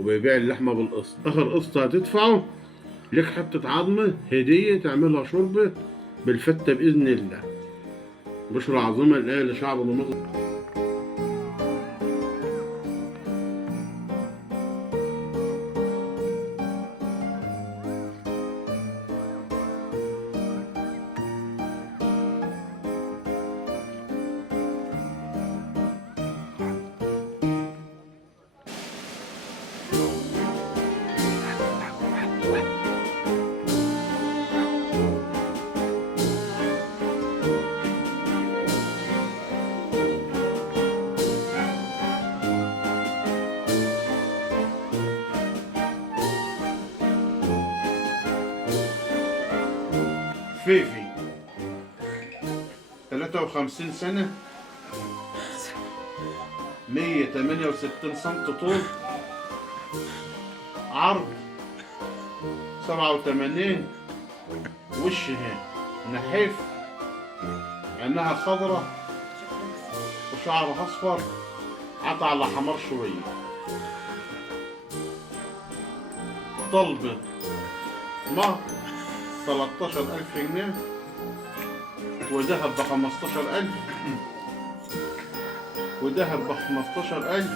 وبيبيع اللحمة بالقسط. آخر قسط هتدفعه لك حتة عظمة هدية تعملها شوربة بالفتة بإذن الله. بشرى عظيمة الآية لشعب مصر. فيفي 53 سنة، 168 سم طول، عرض 87، وشها نحيف، عينها خضرة وشعرها أصفر عطى على حمار شوية. طلبت مهر 13,000 جنيه وذهب ب15,000 وذهب ب15,000.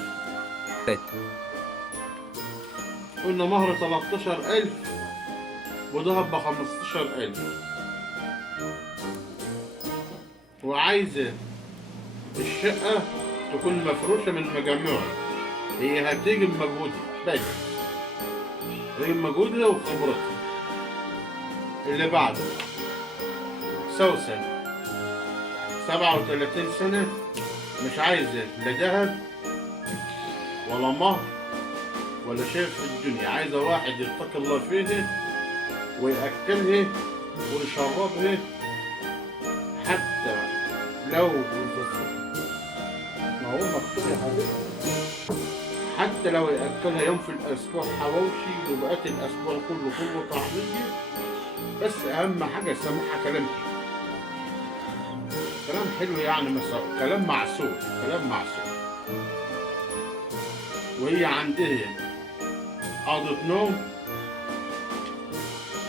قلنا مهر 13,000 وذهب ب15,000، وعايزة الشقة تكون مفروشة من مجموعة. هي هتيجي بمجهودها بس، هي بمجهودها وخبرتها. اللي بعده سوسن 37 سنة، مش عايزة لا دهب ولا مهر ولا شيء في الدنيا، عايزة واحد يتقي الله فيها ويأكلها ويشربها. حتى لو ما هو مكتوب يا حبيبي، حتى لو يأكلها يوم في الأسبوع حواوشي وبقيت الأسبوع كله طعمية، بس أهم حاجة سامعها كلام حلو، كلام حلو يعني كلام معسول، كلام معسول. وهي عندها أوضة نوم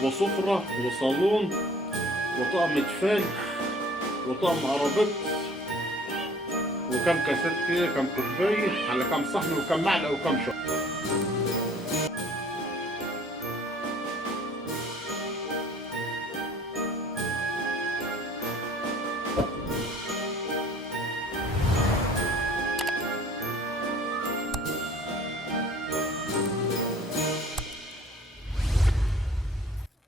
وسفرة وصالون وطقم تفال وطقم أرابيط وكم كاسات كده، كم كوباية على كم صحن وكم معلقة وكم شوك.